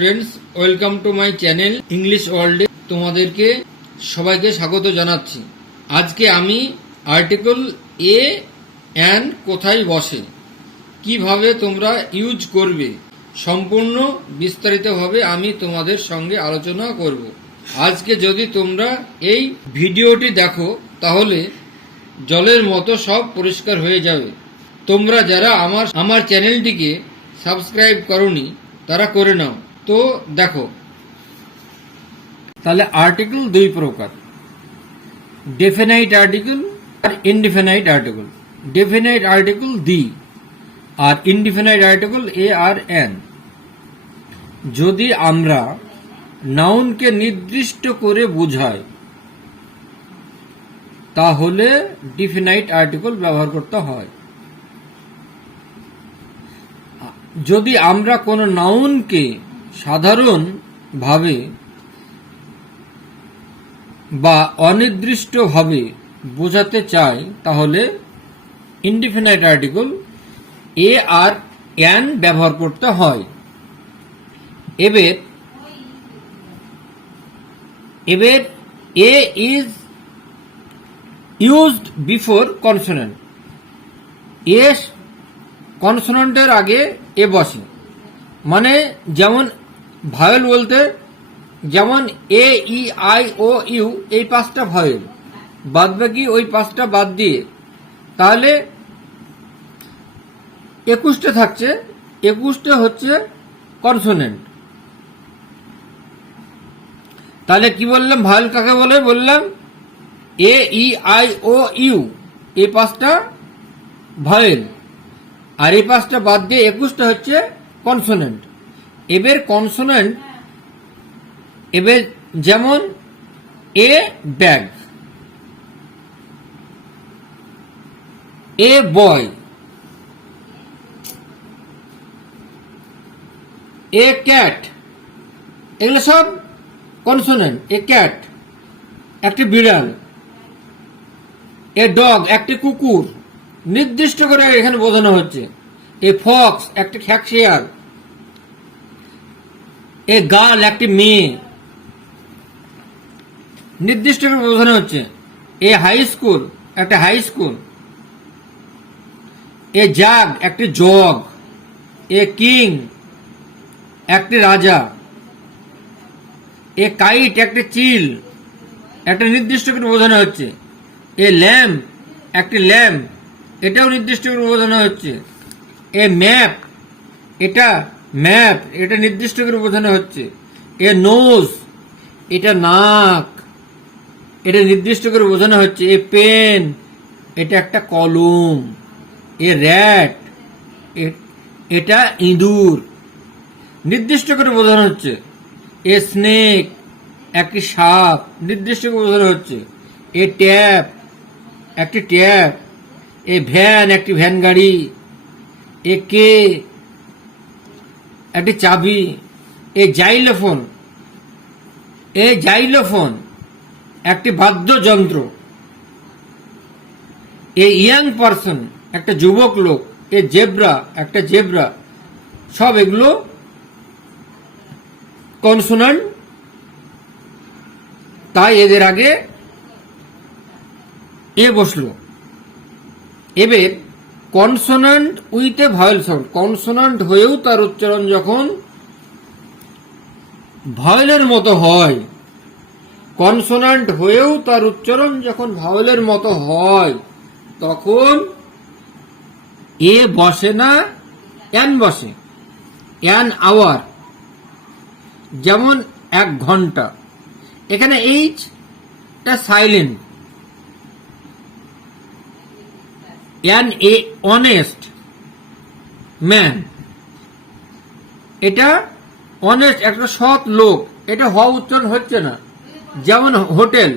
Students, welcome to my channel English ওয়ার্ল্ডে তোমাদেরকে সবাইকে স্বাগত জানাচ্ছি। আজকে আমি আর্টিকেল এ অ্যান কোথায় বসে, কিভাবে তোমরা ইউজ করবে, সম্পূর্ণ বিস্তারিতভাবে আমি তোমাদের সঙ্গে আলোচনা করব। আজকে যদি তোমরা এই ভিডিওটি দেখো তাহলে জলের মতো সব পরিষ্কার হয়ে যাবে। তোমরা যারা আমার চ্যানেলটিকে সাবস্ক্রাইব করোনি তারা করে নাও। তো দেখো, তাহলে আর্টিকেল দুই প্রকার, ডেফিনাইট আর্টিকেল আর indefinite article. Definite article the আর ইনডিফিনাইট আর্টিকেল এ আর এন। যদি আমরা নাউনকে নির্দিষ্ট করে বোঝাই তাহলে ডিফিনাইট আর্টিকেল ব্যবহার করতে হয়। যদি আমরা কোনো নাউনকে সাধারণভাবে বা অনির্দিষ্টভাবে বোঝাতে চাই তাহলে ইনডিফিনাইট আর্টিকেল এ আর এন ব্যবহার করতে হয়। এবার এ ইজ ইউজড বিফোর কনসোনেন্ট। এ কনসোনেন্টের আগে এ বসে, মানে যেমন ভায়েল বলতে যেমন এ ই আই ও ইউ, এই পাঁচটা ভায়েল, বাদ বাকি ওই পাঁচটা বাদ দিয়ে তাহলে 21টা থাকছে। 21টা হচ্ছে কনসোনেন্ট। তাহলে কি বললাম, ভায়েল কাকে বলে? বললাম এ ই আই ও ইউ, এই পাঁচটা ভায়েল, আর এই পাঁচটা বাদ দিয়ে 21টা হচ্ছে কনসোনেন্ট। এবার কনসোনেন্ট, এবার যেমন এ ব্যাগ, এ বয়, এ ক্যাট, এগুলো সব কনসোনেন্ট। এ ক্যাট একটি বিড়াল, এ ডগ একটি কুকুর, নির্দিষ্ট করে এখানে বোঝানো হচ্ছে। এ ফক্স একটি খ্যাকশিয়াল, এ গার্ল একটি মেয়ে, নির্দিষ্ট করে বোঝানো হচ্ছে। এ হাই স্কুল একটা হাই স্কুল, এ জাগ একটি জগ, এ কিং একটি রাজা, এ কাইট একটি চিল, একটা নির্দিষ্ট করে বোঝানো হচ্ছে। এ ল্যাম্প একটি ল্যাম্প, এটাও নির্দিষ্ট করে বোঝানো হচ্ছে। এ ম্যাপ এটা ম্যাপ, এটা নির্দিষ্ট করে বোঝানো হচ্ছে। এ নোজ এটা নাক, এটা নির্দিষ্ট করে বোঝানো হচ্ছে। এ পেন এটা একটা কলম। এ র্যাট এটা ইঁদুর, নির্দিষ্ট করে বোঝানো হচ্ছে। এ স্নেক একটি সাপ, নির্দিষ্ট করে বোঝানো হচ্ছে। এ ট্যাপ একটি ট্যাপ, এ ভ্যান একটি ভ্যান গাড়ি, এ কে একটি চাবি। এ জাইলোফোন, এ জাইলোফোন একটি বাদ্যযন্ত্র। এ ইয়াং পারসন একটা যুবক লোক। এ জেব্রা একটা জেব্রা। সব এগুলো কনসোনান্ট, তাই এদের আগে এ বসলো। এবার consonant with a vowel sound, consonant হয়েও তার উচ্চারণ যখন ভায়েলের মতো হয়, কনসোনান্ট হয়েও তার উচ্চারণ যখন ভায়েলের মতো হয় তখন এ বসে না, এন বসে। অ্যান আওয়ার যেমন 1 ঘন্টা, এখানে এইচ টা silent. An A honest man, এটা অনেস্ট একটা সৎ লোক, এটা হ উচ্চারণ হচ্ছে না। যেমন হোটেল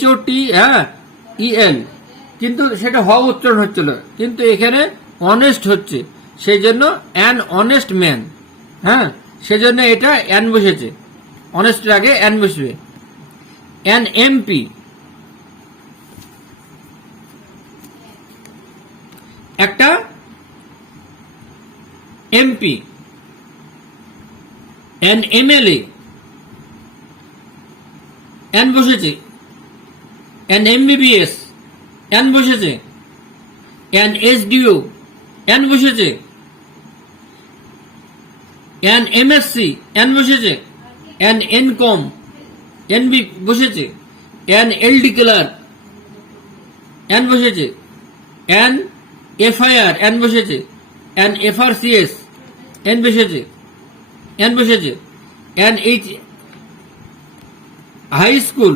HOT EL, কিন্তু সেটা হ উচ্চারণ হচ্ছিল, কিন্তু এখানে অনেস্ট হচ্ছে, সেই জন্য অ্যান অনেস্ট ম্যান। সেজন্য এটা অ্যান বসেছে, অনেস্টের আগে অ্যান বসবে। অ্যান এমপি একটা এমপি, এন এমএলএ এন বসেছে, এন এমবিবিএস এন বসেছে, এন এসডিও এন বসেছে, এন এমএসসি এন বসেছে, এন এনকম এনবি বসেছে, এন এলডি ক্লার্ক এন বসেছে, এন এফআইআর এন বসেছে, এন এফআরসিএস এন বসেছে, এন বসেছে, an H high school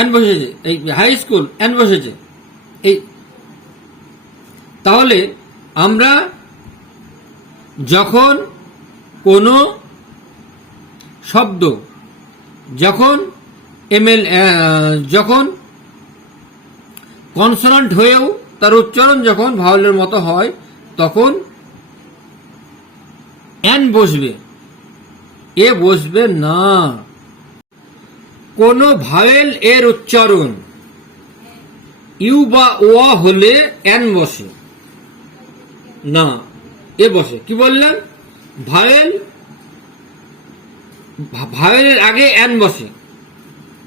an বসেছে, এই হাই স্কুল এন বসেছে। এই তাহলে আমরা যখন কোনো শব্দ যখন যখন কনসোনান্ট হয়েও তার উচ্চারণ যখন ভাওয়েলের মতো হয় তখন এন বসবে, এ বসবে না। কোন ভাওয়েল এর উচ্চারণ ইউ বা ওয়া হলে এন বসে না, এ বসে। কি বললাম? ভাওয়েলের আগে এন বসে,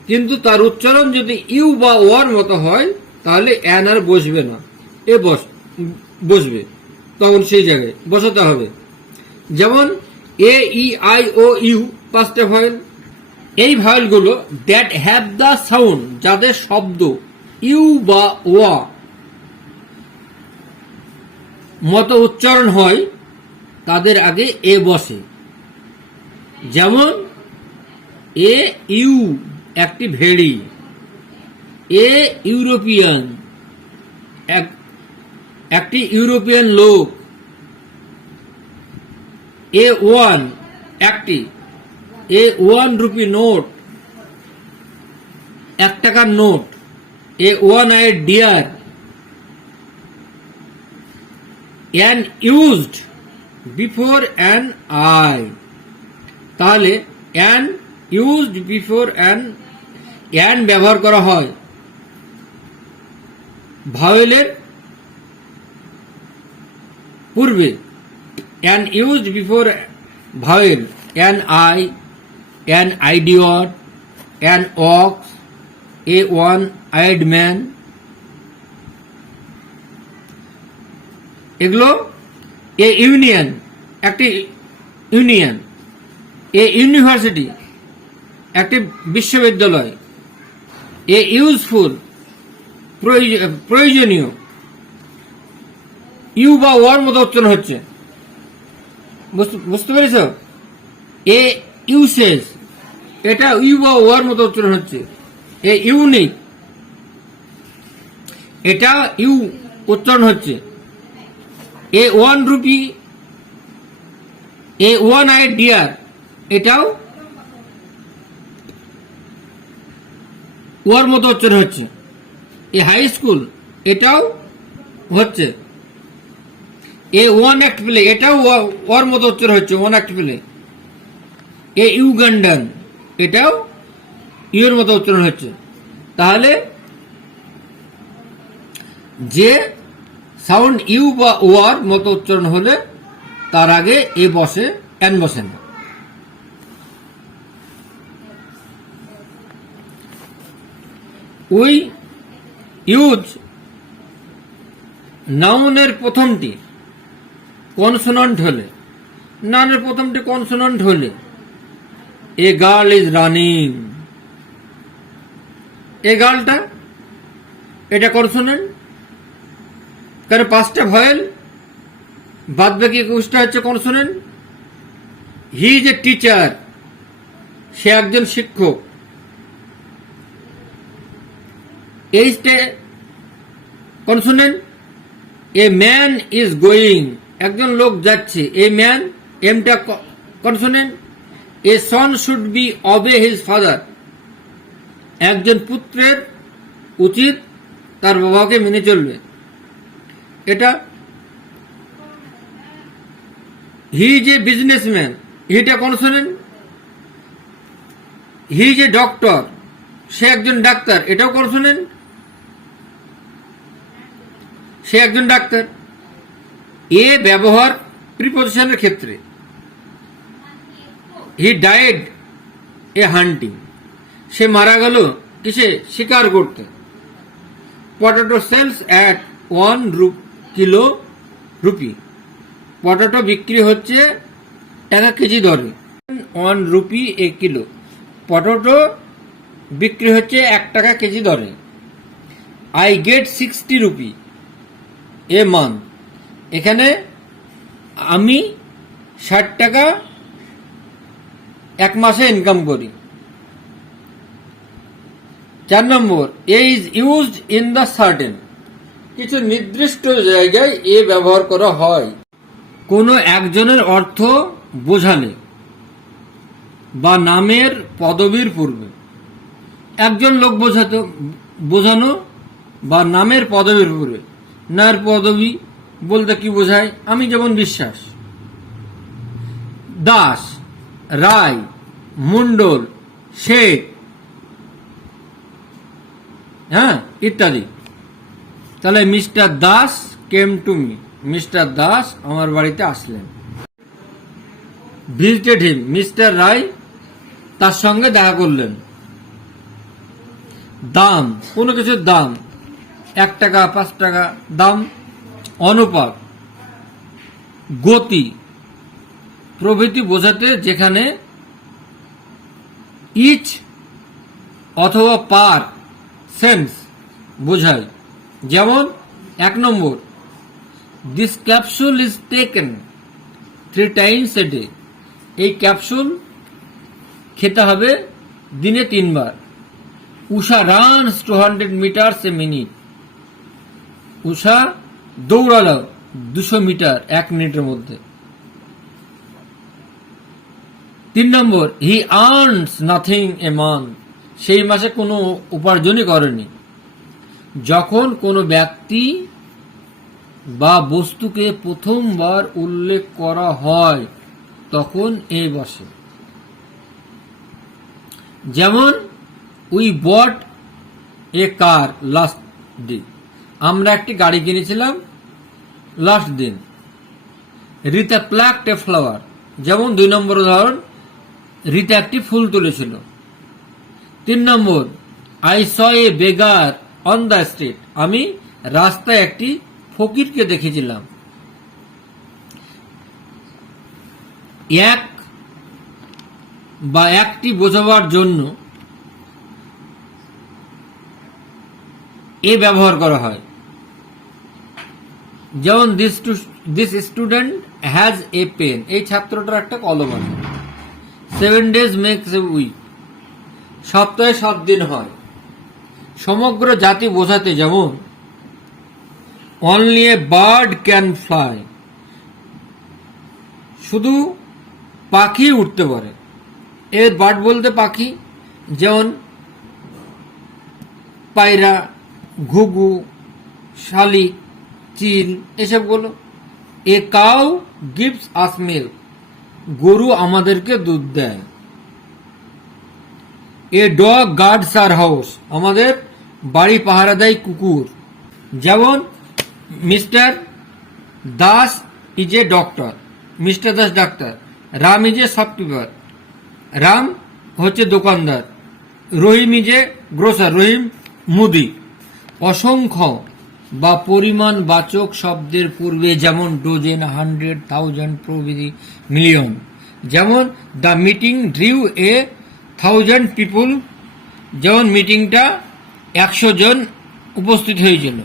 কিন্তু তার উচ্চারণ যদি ইউ বা ওয়ার মতো হয় তাহলে এন আর বসবে না, এ বসবে। তখন সেই জায়গায় বসাতে হবে। যেমন এ ই আই ও ইউ পাঁচটা ভাওয়েল। এই ভাওয়েলগুলো দ্যাট হ্যাভ দ্য সাউন্ড, যাদের শব্দ ইউ বা ওয়া মতো উচ্চারণ হয় তাদের আগে এ বসে। যেমন এ ইউ একটি ভেড়ি, এ ইউরোপিয়ান একটি ইউরোপিয়ান লোক, এ ওয়ান একটি, এ 1 রুপি নোট, 1 টাকার note, a 1 eyed deer, an used before an I. তাহলে অ্যান ইউজড বিফোর অ্যান ব্যবহার করা হয় ভাওয়েলের পূর্বে। An used before vowel, an I, an idiot, an ox, a 1 eyed man. এগুলো এ ইউনিয়ন একটি ইউনিয়ন, এ ইউনিভার্সিটি একটি বিশ্ববিদ্যালয়, এ ইউজফুল প্রয়োজনীয়। ইউ বা ওয়ার মতো উচ্চারণ হচ্ছে, বুঝতে পেরেছ? এ ইউসেজ, এটা ইউ বা ওয়ার মতো উচ্চারণ হচ্ছে। এ ইউনিক, এটা ইউ উচ্চারণ হচ্ছে। এ 1 রুপি, এ 1 আইড ডিয়ার, এটাও ওয়ার মতো উচ্চারণ হচ্ছে। এ হাই স্কুল, এটাও হচ্ছে। এ 1 অ্যাক্ট প্লে, এটাও ওয়ার মতো উচ্চারণ হচ্ছে, 1 অ্যাক্ট প্লে। এ ইউগান্ডান, এটাও ইউর মতো উচ্চারণ হচ্ছে। তাহলে যে সাউন্ড ইউ বা ওয়ার মতো উচ্চারণ হলে তার আগে এ বসে, এন বসে না। উই ইউজ নাউনের প্রথমটি কনসোনান্ট হলে, নাউনের প্রথমটি কনসোনান্ট হলে a girl is running, a গার্লটা এটা কনসোনান্ট, কারণ 5টা ভয়েল, বাদ বাকি 21টা হচ্ছে consonant. He is a teacher, সে একজন শিক্ষক, এইচটা consonant. A man is going, একজন লোক যাচ্ছে, এ ম্যান, এমটা consonant. A son should be obey his father, একজন পুত্রের উচিত তার বাবাকে মেনে চলবে, এটা। হি ইজ এ বিজনেসম্যান, হিটা consonant. He is a doctor, সে একজন ডাক্তার, এটাও কনসোনেন্ট, সে একজন ডাক্তার। এ ব্যবহার প্রিপোজিশনের ক্ষেত্রে, হি ডাইড এ হান্টিং, সে মারা গেল কিসে, শিকার করতে। Potato sells at 1 kilo rupee, potato বিক্রি হচ্ছে টাকা কেজি দরে। 1 রুপি এ কিলো, পটেটো বিক্রি হচ্ছে 1 টাকা কেজি দরে। I get 60 rupee a month, এখানে আমি 60 টাকা এক মাসে ইনকাম করি। 4 number, a is used in the certain, কিছু নির্দিষ্ট জায়গায় এ ব্যবহার করা হয় কোনো একজনের অর্থ বোঝালে বা নামের পদবীর পূর্বে। একজন লোক বোঝানো বা নামের পদবীর পূর্বে। নামের পদবী বলতে কি বোঝায়, আমি যেমন বিশ্বাস, দাস, রায়, মন্ডল, শেখ, হ্যাঁ, ইত্যাদি। তাহলে mister Das came to me, mister Das আমার বাড়িতে আসলেন। ভিজিটেড হিম, মিস্টার রায় তার সঙ্গে দেখা করলেন। দাম, কোনো কিছুর দাম, 1 টাকা, 5 টাকা দাম। অনুপাত, গতি প্রভৃতি বোঝাতে যেখানে ইচ অথবা পার সেন্স বোঝায়। যেমন 1 number, this capsule is taken 3 times a day, এই ক্যাপসুল খেতে হবে দিনে 3 বার। Usha runs 200 metres a minute, Usha দৌড়ালো 200 মিটার 1 মিনিটের মধ্যে। 3 number, he earns nothing a month, সেই মাসে কোনো উপার্জনই করেনি। যখন কোনো ব্যক্তি বা বস্তুকে প্রথমবার উল্লেখ করা হয় তখন এ বসে। যেমন we bot A car last day, আমরা একটি গাড়ি কিনেছিলাম লাস্ট দিন। রিতা প্লাকড এ ফ্লাওয়ার, যেমন 2 নম্বর উদাহরণ, রিতা একটি ফুল তুলেছিল। 3 number, I saw a beggar on the street, আমি রাস্তায় একটি ফকিরকে দেখেছিলাম। এক বা একটি বোঝাবার জন্য এ ব্যবহার করা হয়। যেমন this student has a pen, এই ছাত্রটার একটা কলম আছে। 7 days মেক্স এ উইক, সপ্তাহে 7 দিন হয়। সমগ্র জাতি বোঝাতে যেমন only a bird can fly, শুধু পাখি উঠতে পারে। এর বার্ড বলতে পাখি, যেমন পায়রা, ঘুঘু, শালিক, চিল, এসবগুলো। A cow gives us milk, গরু আমাদেরকে দুধ দেয়। A dog guards our house, আমাদের বাড়ি পাহারা দেয় কুকুর। যেমন mister Das is a doctor, mister Das doctor. Ram is a shopkeeper, Ram হচ্ছে দোকানদার। রহিম ইজ এ গ্রোসার, রহিম মুদি। অসংখ্য বা পরিমাণ বাচক শব্দের পূর্বে যেমন ডোজেন, 100, 1000 প্রভৃতি, মিলিয়ন। যেমন the meeting drew a 1000 people, যেমন মিটিংটা 100 জন উপস্থিত হয়েছিল।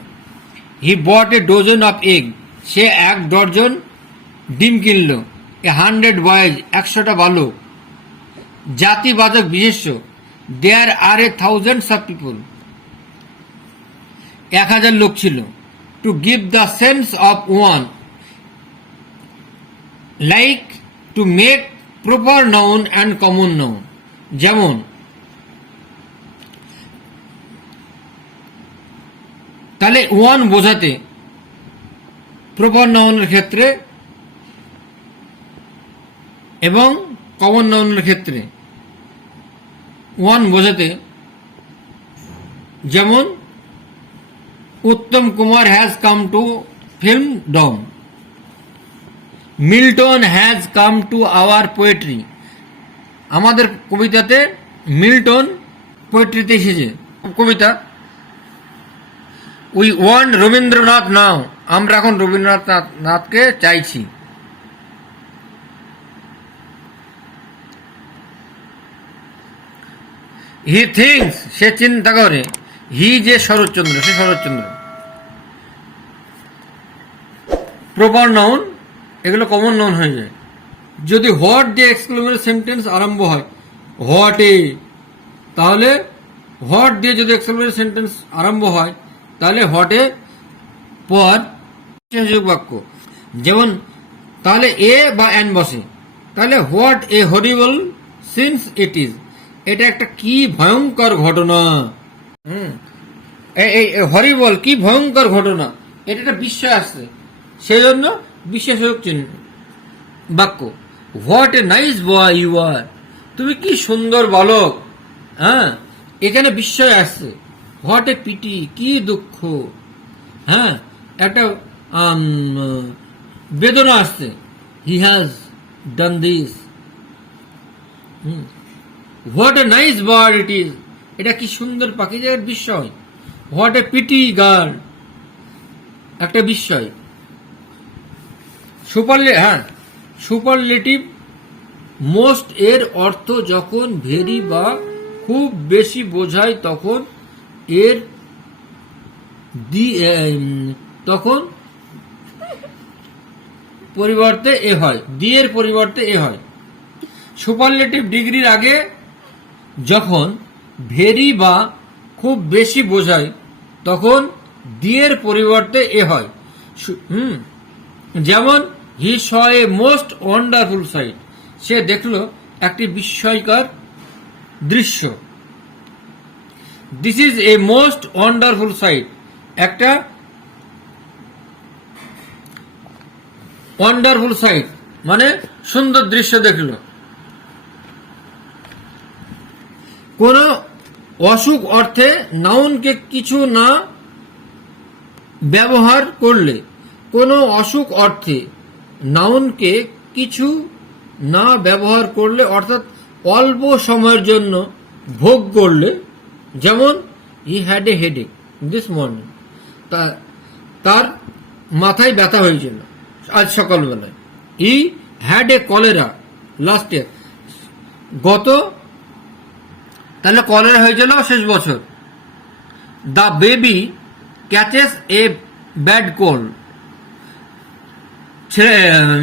He bought a dozen of egg, সে 1 ডজন ডিম কিনল। এ 100 বয়েজ, 100টা বালক। জাতিবাচক বিশেষ্য, দেয়ার আর এ 1000 অফ পিপুল, 1000 লোক ছিল। To give the sense of one, like to make proper noun and common noun. যেমন তাহলে ওয়ান বোঝাতে প্রপার নাউনের ক্ষেত্রে এবং কমন নাউনের ক্ষেত্রে ওয়ান বোঝাতে, যেমন Uttam Kumar has come to filmdom, Milton has come to our poetry, আমাদের কবিতাতে মিল্টন পোয়েট্রিতে এসেছে কবিতা, উই ওয়ান্ট রবীন্দ্রনাথ নাও, আমরা এখন রবীন্দ্রনাথকে চাইছি। হি থিংস, সে চিন্তা করে, হি যে শরৎচন্দ্র, সে শরৎচন্দ্র। প্রপার নাউন, এগুলো কমন নাউন হয়ে যায়। যদি হোয়াট দিয়ে এক্সক্লেমেটরি সেন্টেন্স আরম্ভ হয়, হোয়াট এ, তাহলে হোয়াট দিয়ে যদি এক্সক্লেমেটরি সেন্টেন্স আরম্ভ হয় তাহলে হোয়াট এ পর বিশেষক বাক্য। যেমন তাহলে এ বা এন বসে, তাহলে what a horrible since it is, এটা একটা কি ভয়ঙ্কর ঘটনা। এই হরিবল, কি ভয়ঙ্কর ঘটনা, এটা একটা বিস্ময় আসছে, সেই জন্য বিশেষক চিহ্ন বাক্য। What a nice boy you are, তুমি কি সুন্দর বালক, হ্যাঁ, এখানে বিস্ময় আসছে। হোয়াট এ পিটি, কি দুঃখ, হ্যাঁ, একটা বেদনা আসছে, he has done this. What a nice bird it is, এটা কি সুন্দর পাখি, যে বিস্ময়। হোয়াট এ পিটি গার্ল, একটা বিস্ময়। সুপারলেটিভ মোস্ট এর অর্থ যখন ভেরি বা খুব বেশি বোঝায় তখন এর তখন পরিবর্তে এ হয়, দি এর পরিবর্তে এ হয়। সুপারলেটিভ ডিগ্রির আগে যখন ভেরি বা খুব বেশি বোঝায় তখন দি এর পরিবর্তে এ হয়। যেমন he saw a most wonderful sight, সে দেখল একটি বিস্ময়কর দৃশ্য। This is a most wonderful sight, একটা ওয়ান্ডারফুল সাইট মানে সুন্দর দৃশ্য দেখল। কোন অসুখ অর্থে নাউনকে কিছু না ব্যবহার করলে, কোন অসুখ অর্থে নাউনকে কিছু না ব্যবহার করলে অর্থাৎ অল্প সময়ের জন্য ভোগ করলে, যেমন he had a headache this morning, তার মাথায় ব্যথা হয়েছিল আজ সকালবেলায়। He had a cholera last year, গত, তাহলে কলেরা হয়েছিল শেষ বছর। The baby catches a bad cold,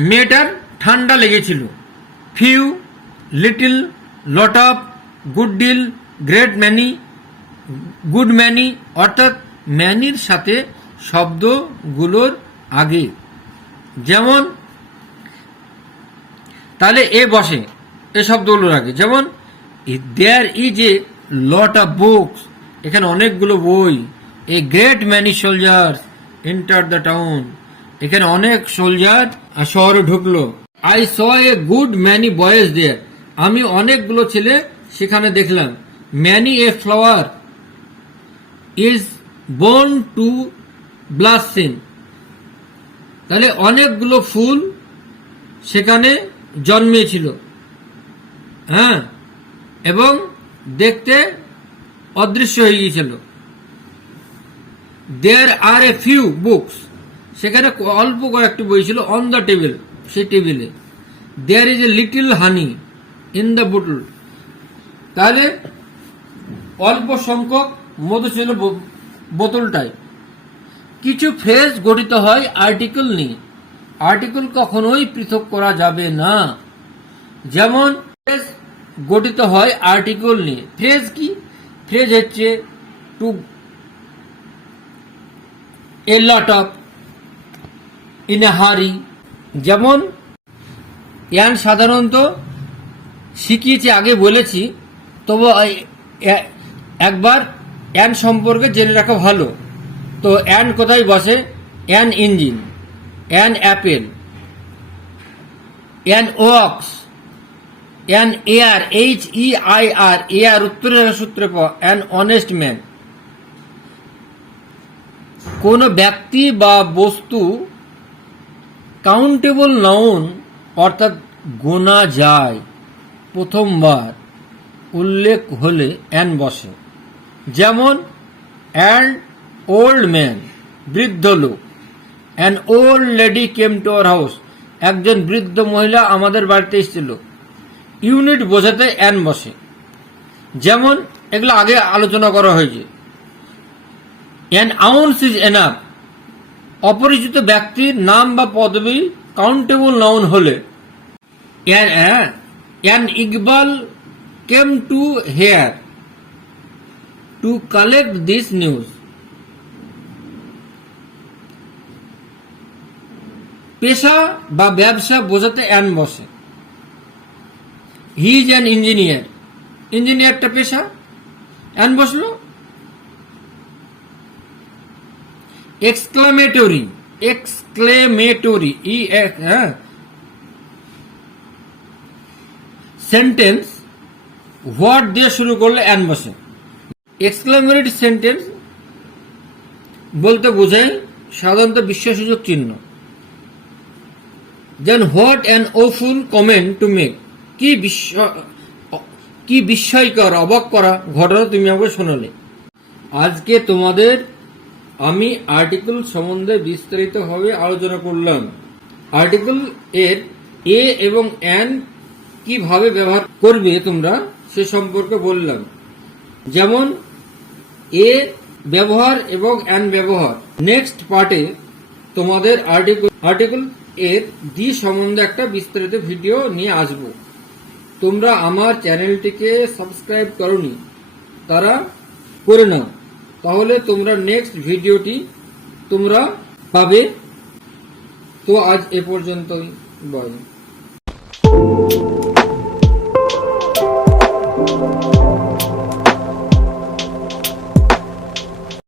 মেয়েটার ঠান্ডা লেগেছিল। Few, little, lot of, good deal, great many, good many, অর্থাৎ ম্যানির সাথে শব্দগুলোর আগে। যেমন তাহলে এ বসে এ শব্দগুলোর আগে, যেমন there is a lot of books, এখানে অনেকগুলো বই। A great many soldier enter the town, এখানে অনেক সোলজার শহরে ঢুকলো। I saw a good many boys there, আমি অনেকগুলো ছেলে সেখানে দেখলাম। Many a flower is born to blushing, তাহলে অনেকগুলো ফুল সেখানে জন্মেছিল, হ্যাঁ, এবং দেখতে অদৃশ্য হয়ে গিয়েছিল। দেয়ার আর এ ফিউ বুকস, সেখানে অল্প কয়েকটি বই ছিল। অন দ্য টেবিল, সেই টেবিলে। There is a little honey in the bottle, তাহলে অল্প সংখ্যক মধু ছিল বোতলটায়। কিছু ফ্রেজ গঠিত হয় আর্টিকেল নিয়ে, আর্টিকেল কখনোই পৃথক করা যাবে না। যেমন ফ্রেজ গঠিত হয় আর্টিকেল নিয়ে। ফ্রেজ কি? ফ্রেজ হচ্ছে two, a lot of, in a hurry. যেমন ইয়ান সাধারণত শিখিয়েছি, আগে বলেছি, তবু একবার অ্যান সম্পর্কে জেনে রাখা ভালো। তো অ্যান কোথায় বসে? An engine, an Apple, an wax, an air, HEIR, air উত্তরের সূত্রে পাওয়া। অ্যান অনেস্ট ম্যান, কোন ব্যক্তি বা বস্তু কাউন্টেবল নাউন অর্থাৎ গোনা যায়, প্রথমবার উল্লেখ হলে অ্যান বসে, যেমন অ্যান ওল্ড ম্যান, বৃদ্ধ লোক। An old lady came to our house, একজন বৃদ্ধ মহিলা আমাদের বাড়িতে এসেছিল। ইউনিট বোঝাতে অ্যান বসে, যেমন এগুলো আগে আলোচনা করা হয়েছে। অ্যান আউন্স ইজ এনাফ, অপরিচিত ব্যক্তির নাম বা পদবি কাউন্টেবল নাউন হলে। An Iqbal came to hair to collect this news, পেশা বা ব্যবসা বোঝাতে অ্যান বসে। হি ইজ অ্যান ইঞ্জিনিয়ার, ইঞ্জিনিয়ারটা পেশা, অ্যান বসলো। এক্সক্লামেটরি, এক্সক্লেমেটরি সেন্টেন্স হোয়াট দিয়ে শুরু করলে অ্যান বসে। এক্সক্লেমেটরি সেন্টেন্স বলতে বোঝায় সাধারণত বিস্ময়সূচক চিহ্ন। Then what an awful comment to make, কি বিস্ময়কর অবাক করা ঘটনা তুমি আমাকে শোনালে। আজকে তোমাদের আমি আর্টিকেল সম্বন্ধে বিস্তারিতভাবে আলোচনা করলাম। আর্টিকেল এর এ এবং অ্যান কিভাবে ব্যবহার করবে তোমরা সে সম্পর্কে বললাম, যেমন এ ব্যবহার এবং অ্যান ব্যবহার। নেক্সট পার্টে তোমাদের আর্টিকেল এর দি সম্বন্ধে একটা বিস্তারিত ভিডিও নিয়ে আসব। তোমরা আমার চ্যানেলটিকে সাবস্ক্রাইব করনি, তারা করে নাও, তাহলে তোমরা নেক্সট ভিডিওটি তোমরা পাবে। তো আজ এ পর্যন্তই, বাই।